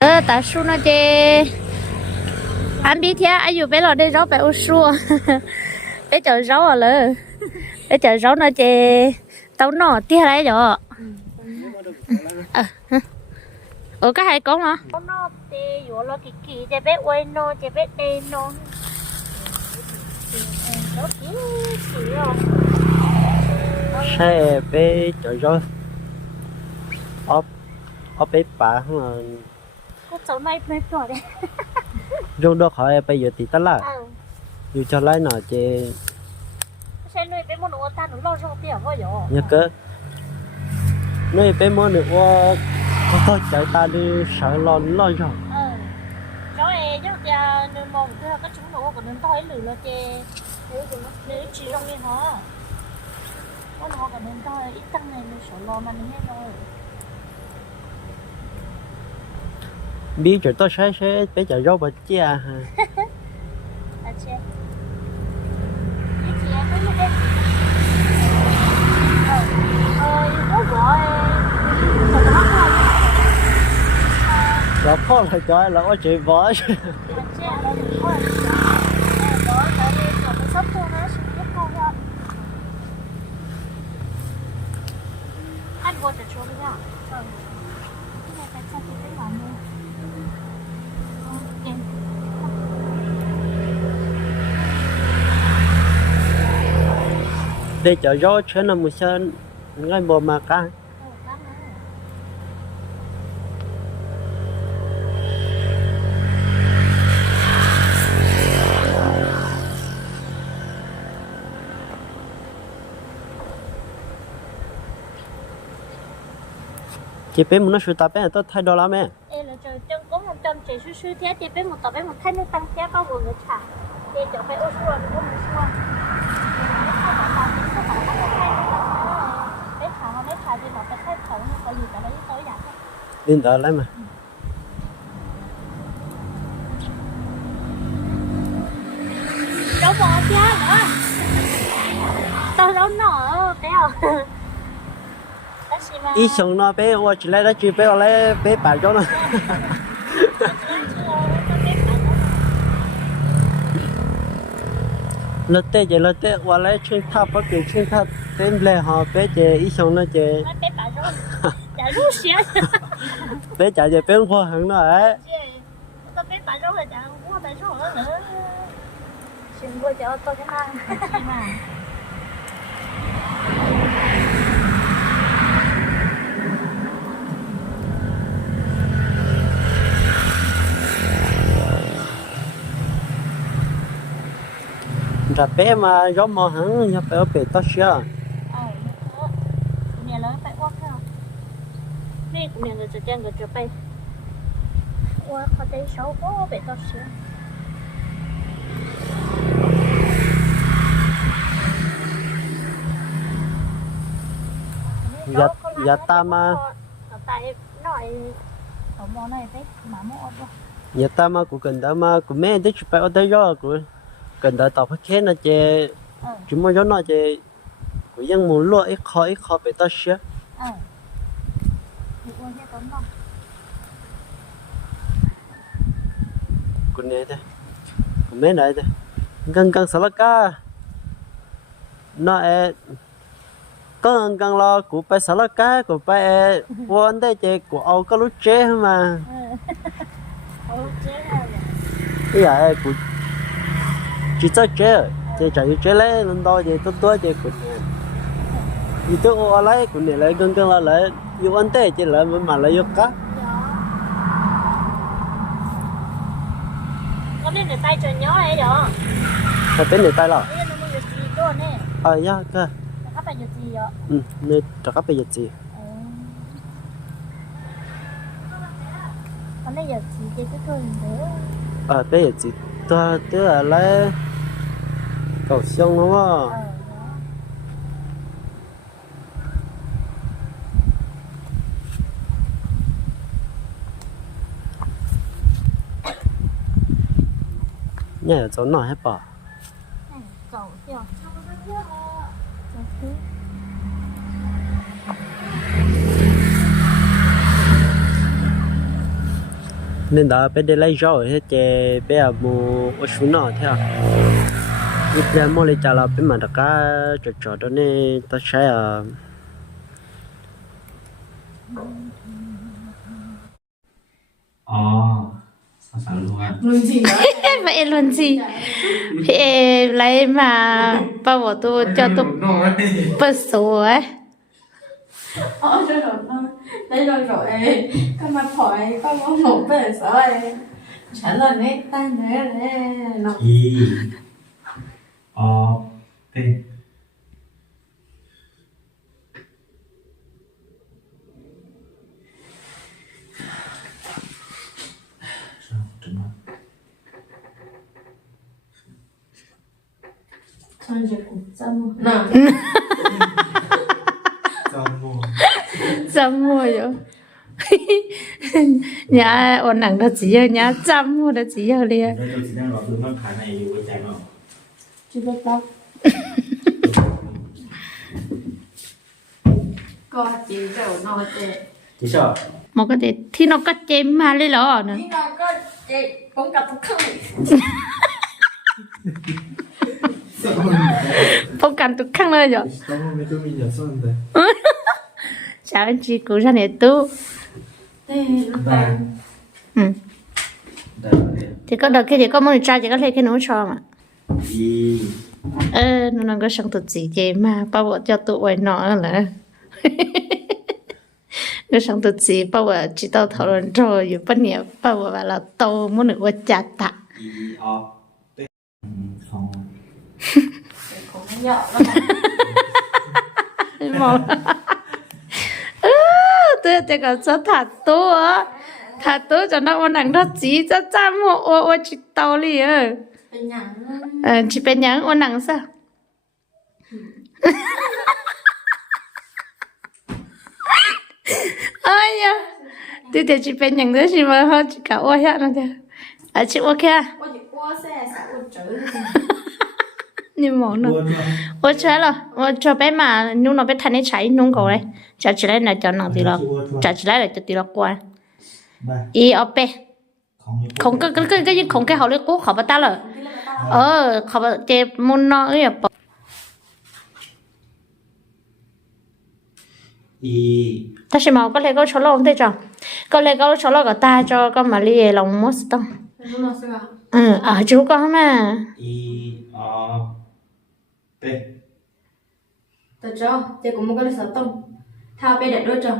ờ ta su nó chê. Anh biết thế anh dù bé lò đây rau bé ô su. Bé chờ rau à lơ bé chờ rau nó chê. Tao nọ tia lại rồi ờ ờ cái hai con hả? Xe bé trời rồi ốp ốp bé bà không cô cháu này mệt rồi đấy. Rung đó khỏi bây giờ thì tất là ờ dù cho lấy nào chị xe nuôi bé uống ta nó lo rau tia vô rồi nhớ cơ. Nơi bé muốn được qua có thôi chạy ta đi sợ lo lo rồi ờ cháu ấy chắc là nơi mong cứ có chúng nó còn nên tôi lử lo chê nếu chỉ trong đi hả? Có nó còn nên tôi ít tăng này mình sợ lo mà mình hết rồi biết chỗ tôi sẽ sẽ bé chợ rau bạch chia à là khó là cái là có chị vợ Hãy subscribe cho kênh Ghiền Mì Gõ Để không bỏ lỡ những video hấp dẫn để cho gió chân là một chân ngay bò mà cả chị bé muốn nó sửa tập bé tôi thay đồ lắm em. 점제수수대대배못다배못하는땅대가고는차대저배오수원오무수원ดินต่อแล้วมาเจ้าบอกเจ้าเหรอตอนเราหน่อเป้าอีสงนอเป้ว่าจะไล่ได้จีเป้อะไรเป้ป่าเจ้าหน่อ ล้วเตะเจล้วเตะวันแรกช่วยท่าปักเก่งช่วยท่าเต้นเลยฮะเป๊เจอีสองนะเจเป๊ะป่าจ้องจ่าลูกเสียเป๊ะจ่าเจเป็นพ่อหังหน่อยเจก็เป๊ะป่าจ้องจ่าว่าไปช่องแล้เหรอฉันก็จะเอาตัวข้า ta bé mà gió mò hắn nhập ở bể tơ xia nhà lớn phải quá không? Nè cũng nhà người chơi chơi người chơi bay quá có thấy xấu quá bể tao xia dạ dạ, dạ ta mà dạ ta mà cũng cần ta mà cũng mẹ tới chụp ảnh ở đây rồi cần đợi tao phải khé nó chê chúng muốn cho nó chê muốn lo ít khó ít khó bị tao xé cũng nè thế cũng nè này thế gần gần sáu cá nó e có gần gần lo của bé sáu cá của bé e vốn đây chê của ông có lúc chế mà. Cái gì? E của chỉ cho chơi chơi chạy chơi lấy lần đầu chơi tốt tốt chơi cũng như tôi ở lại cũng để lại gần gần là lại yêu ăn tết chơi lại mà lại yêu cá. Dạ. Có nên để tay cho nhớ này đó. Có tên để tay rồi ờ nhá cơ. Các bạn gì vậy ừ ờ. nên cho các bạn gì. Còn đây giờ chị chơi cái cơ nữa ờ đây giờ chị ตัวเตื้ออะไรเก่าเชีงหรืว่าเนี่ยจะหน่อยให้ป่ะเก่าเชียง nên đó bé đi lấy rau hết chè bé à mua ở xuống nọ theo ít ra mua lấy chả là bé mà đặc cá trò trò đó nên ta sẽ à. Sao luôn à? Luôn gì vậy luôn gì? Ê, lấy mà bao bỏ tôi cho tôi bớt số ấy Ờ cho rồi nó Đây rồi. Rồi Con mặt hỏi Con muốn ngủ về sợ ấy? Trả lời nét tay nè nè Nó I O T Sao? Trấn mặt Con chỉ cũng dâm Nào Sao mua dám mua rồi nhà ổn nặng đó chỉ giờ nhà dám mua đó chỉ giờ liền Đây tôi chỉ đang bảo phương khả nàyอยู่với trái nào Chú biết đâu Có chỉ đầu nó chè Chỉ sợ một cái để thì nó cắt chém mà lấy lọ nữa Nhưng mà có chè Cũng gặp không ป้องกันทุกครั้งเลยจ้ะ Sao mà tôi mình nhận xong rồi ชาวจีกูฉันเนี่ยตู้ Thế lúc này อืม Đây là đây ที่ก็เด็กที่ก็มันจ้าจะก็เลยแค่หนูชอบอ่ะ I เออหนูก็ช่างตัวจีเจมาป้าบอกจะตั chào anh chị cũng ra nè tu. Ừ. Thì có đợt kia thì có món trai thì có thể cái nấu cho mà ơ nó đang có sống tụt gì vậy mà bao vợ cho tụi quay nọ là nó sống tụt gì bao vợ chỉ tao thảo luận rồi dù bất nghiệp bao vợ bảo là tao muốn được qua chặt tạ. Màu tôi tôi còn cho thả tô á thả tô cho nó ôn nặng đó chỉ cho cha mua ô ô chỉ tàu đi ơ ờ chỉ bên nhắn ôn nặng sao ơi ya tôi thì chỉ bên nhắn đó chỉ mà họ chỉ cả ô hết thôi, à chỉ ok à nhưng mà nó bé mà nhung nó bé thằng ấy chạy nhung cầu đấy chả chỉ lấy là cho nàng thì là chả chỉ lấy là cho thì là qua ý ở bé. Không cái cái cái cái không cái họ lấy cố họ bắt ta ờ họ bắt chế muốn nó ấy à ta chỉ mong có thể có chỗ lâu không thấy chồng có có chỗ lâu của ta cho con mà ly lòng mất tông ừ ở chú con mà. P. Tờ cho, chơi cũng có cái sở tông. Thao P đặt đôi chồng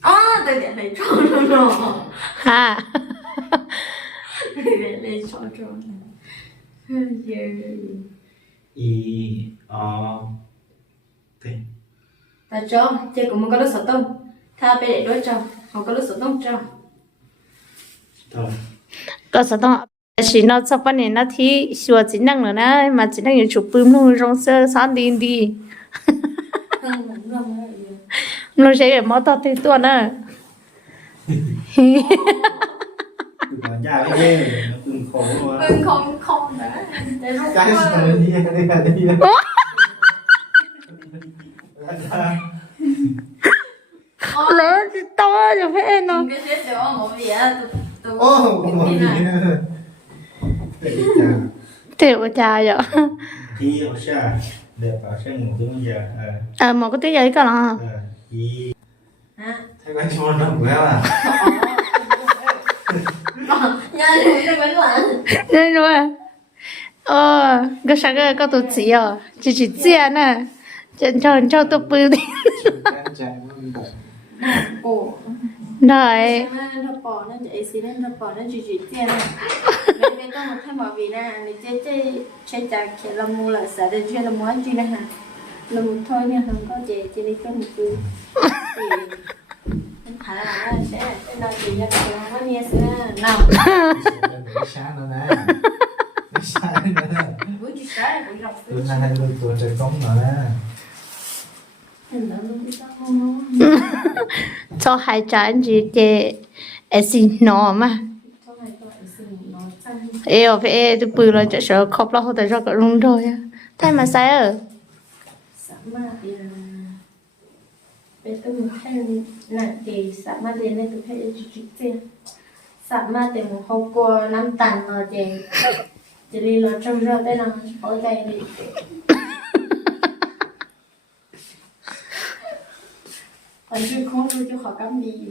Ơ, tờ điện lấy cho rồi rồi Hả? Tờ điện lấy cho rồi Y O P. Tờ cho, chơi cũng có cái sở tông. Thao P đặt đôi chồng, một cái sở tông cho. Rồi Có sở tông chỉ nó sắp bên này nó thì sửa chỉ năng nữa nè mà chỉ năng nhiều chụp bướm luôn trong sơ sáng đi đi nó sẽ để mót tao thì tuần nè lớn to cho phê nó ô dài cái ghê Nó từng khổ mà Không, không, không nữa Để lúc Cái qua sao đi đi đi đi lớn thì to rồi phải nó Cái chết được một vị á Tôi Tôi Ô, một Đi gì này nữa Để chà tiểu cha rồi Thì ở xa Để bảo xe ngủ tới bây giờ Ờ à một cái tiếng gì cả là Ờ Thì Hả? Thế quan cho nó của em à Nha, đừng có loạn nên rồi ờ cái sao cái có tụt chỉ à chỉ chỉ chia nè chân cho cho tụt bự đi Can chạy nó bị bụng Ủa đấy nó bỏ nó chạy xí lên nó bỏ nó chỉ chỉ tiền này nên nên có một thay bảo vì nè nên chơi chơi chơi chả kia là mua là sợ để chơi là mua gì nè hả là một thôi nha không có chị chị đi có một cứ thì không phải là sẽ sẽ nói gì cho chị không có nghe sẽ nào Để xa nó nè Để xa nó nè bữa chị sáng cũng đọc Tôi là hai đứa tuổi trẻ công nó nè hình đó luôn đi sao không nó cho hai trái gì cái ấy xin nó cho hai chán gì kệ xin nó mà ê ở phía tụt bự rồi cho sợ khóc lo hồi tới rồi có rung rồi thay mà sai ở sẵn mà thì là bé tôi một hay nặng thì sắp mà đến đây tôi hay chụp chụp tiền mà để một hộp qua năm tàn rồi thì chỉ đi lo trong rau đây là ở đây đi còn chưa không tôi chưa khỏi cắm đi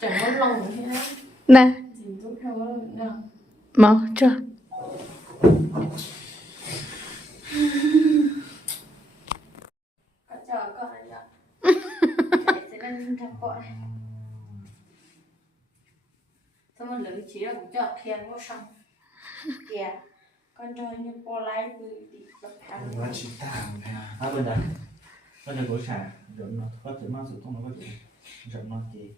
chẳng có lòng thế. Nè. Gì tốt theo nó nào. Mau chưa có chờ có là giờ sẽ lên thằng gọi xong rồi lưỡi chỉ là cũng chờ thiền vô xong. Kìa. Con trời như lái từ đi bậc thang nó chỉ tàng nè. À bên đây Quella goccia, giorno 4 marzo, come vuoi dire, giorno di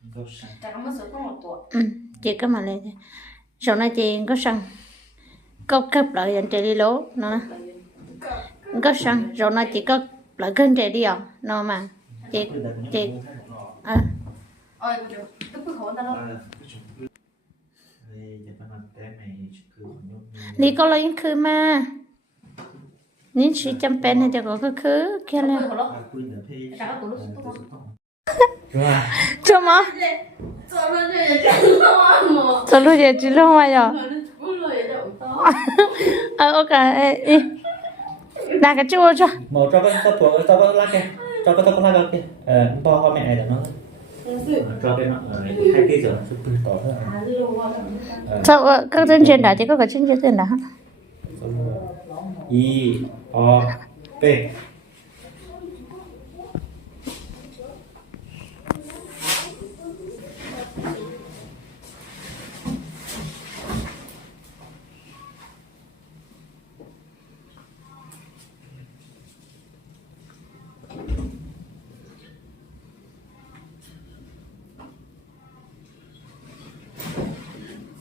goccia. Te lo messo con un tuo. Chị có mà lên Sau này chị có sang Có cấp lại dành chị đi lố Nó Có sang Rồi nó chị có lại kênh chị đi ạ Nó mà Chị Chị À Ôi, tôi cứ khổ ta luôn นี่ก็เลยคืนมา nên chỉ chăm bên này cho có cái khứ kia lên cho mà cho lúc giờ chỉ lúc mà giờ ờ ok đang cái chua cho. Màu cho cái tao thuộc tao có lắc kìa cho cái tao có lắc kìa ờ to hoa mẹ này là nó. Cho cái nó hai kia rồi sao các chân trên đã chỉ có cái chân trên đã 一。O p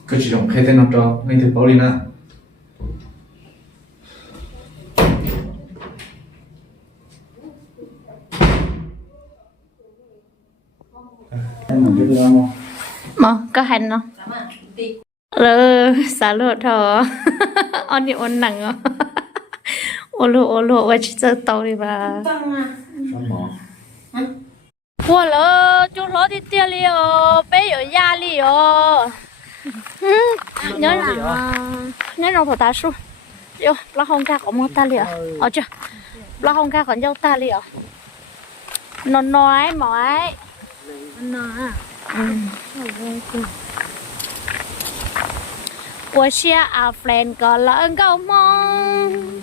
cứ chỉ dùng khai tên nó cho ngay từ bảo đi nè em คันเนาะเลยสาโลดทอออนนี่ออนหนังอะโอโลโอโลว่าจะเจอเตาเลยบ้าพวกเราจุดรถที่เตี้ยเลยโอไปอยู่ยาลยโอเนี่ยหลังเนี่ยเราพอตาสู้ดี๋ยวปลาหองกากของมอตาเลยอะเอาจ้ะเราห้องกากของเจ้าตาเลยอะนอนน้อยหมอยนอนน้อย 我是阿 friend 个人个梦，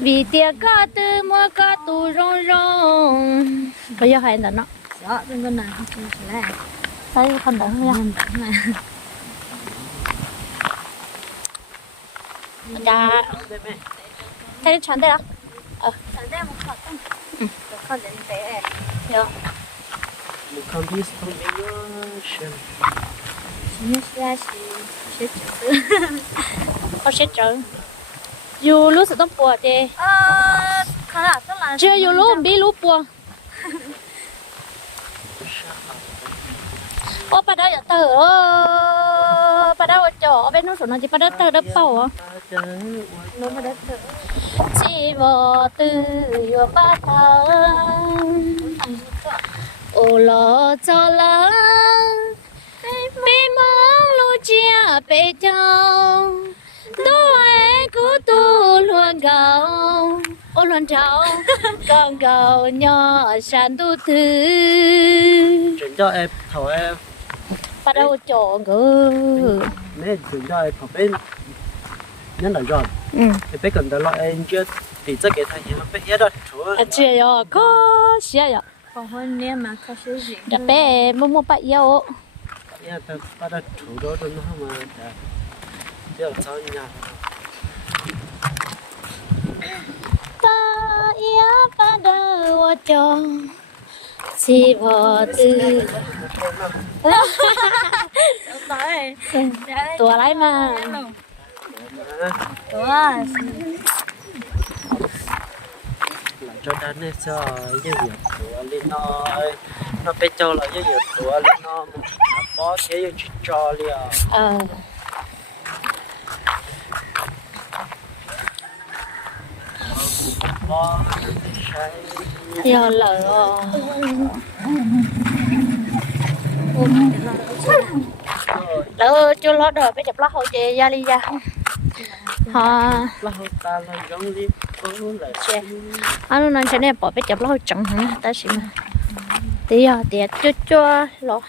vì tiếc có từ mua có tu rong rong. Bây giờ hay là nó. Đó, đừng có nào không phải là Thấy không đỡ nha. Dạ. Thấy nó chọn đây không? Ờ. Chẳng đây một khó tâm Được khó đến tế Dạ. một con biết không biết Chúng ta sẽ sẽ chịu Có sẽ trơn. Dù lúc sẽ tóc bùa thì Ờ, khó là tức là chưa dù lúc bị lúc bùa. Ô, bà đã tờ ơ, bà đã chỗ bên nó số nó chỉ bà đã tờ đã bảo á. nó mà đất thử chỉ vô tư vô ba thơ ô lo cho lỡ bê mong lu chia bê châu tôi cứ tu luôn gạo ô luôn trâu con gạo nhỏ san tu thư chuyển cho em thầu em. Bắt đầu chỗ ngư mẹ chuyển cho em thầu bên. Nhân là rồi ừ. Thì bé cần đó lo em chưa thì chắc cái thằng nó bé hết rồi à chưa yo có xia yo Còn hơn nè mà khó sử dụng đã bé mua mua bạc yo ya bé bắt đầu chủ đó rồi nó mà đã giờ sao nhà ta ia ba đầu cho chỉ vô tư Đấy tua lại mà Đó làm cho này cho như vậy chúa lên nó nó bé cho là như vậy chúa lên nó mà có gì cho liền ờ. Giờ lỡ lỡ chưa lót rồi bây giờ lót hồi chị ra đi ra. Họ là hậu ta là giống đi anh nói cho nên bỏ bây giờ lót chẳng hả ta xin mà. Tí giờ thì chút chút lót